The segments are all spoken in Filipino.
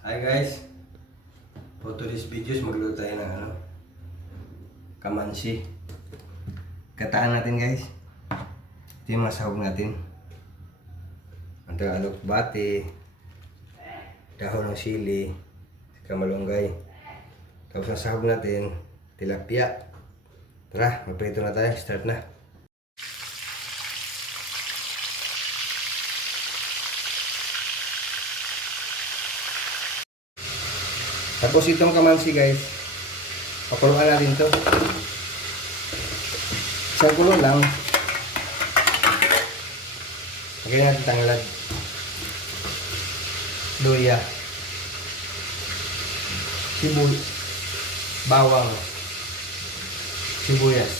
Hi guys, for today's videos magluto tayo ng kamansi. Kataan natin guys. Ito yung masahog natin. Ito yung alokbati, dahon ng sili, kamalunggay. Tapos ang sahog natin, tilapia. Tara, magprito na tayo. Start na. Tapos itong kamansi guys, pakuluan natin to. Isang kulo lang. Lagyan natin tanglad, luya, bawang, sibuyas.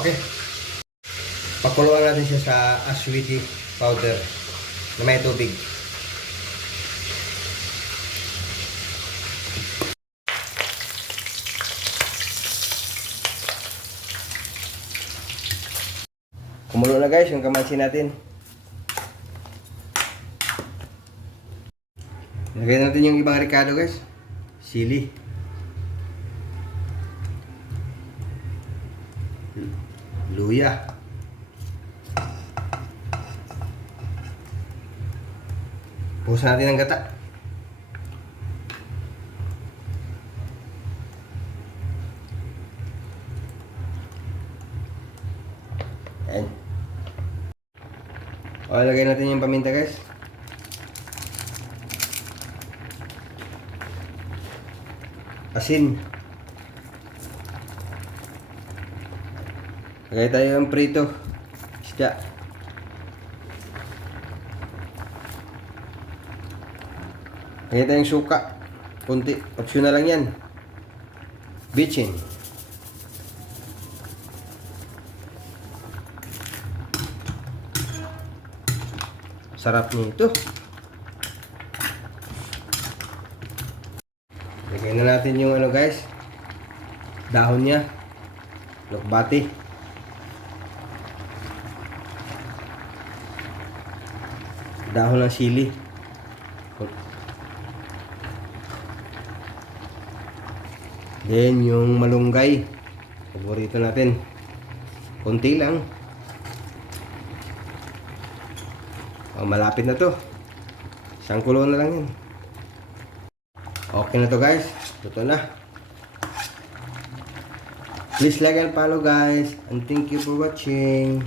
Okay. Pakuluan natin siya sa aswiti powder na may tubig. Kumulo na guys yung kamansi natin. Lagay natin yung ibang ricado guys. Sili. Luya. Puhusan natin ang gata. Ayan. O, lagay natin yung paminta guys. Asin. Lagay tayo yung prito isda. Lagay tayong suka. Kunti. Optional lang yan. Bitchin. Sarap nito. Lagyan na natin yung guys, dahon niya, lokbati. Dahon ng sili. Then yung malunggay, paborito natin. Konti lang. Malapit na to. Isang kulo na lang yan. Okay na to guys. Luto na. Please like and follow guys. And thank you for watching.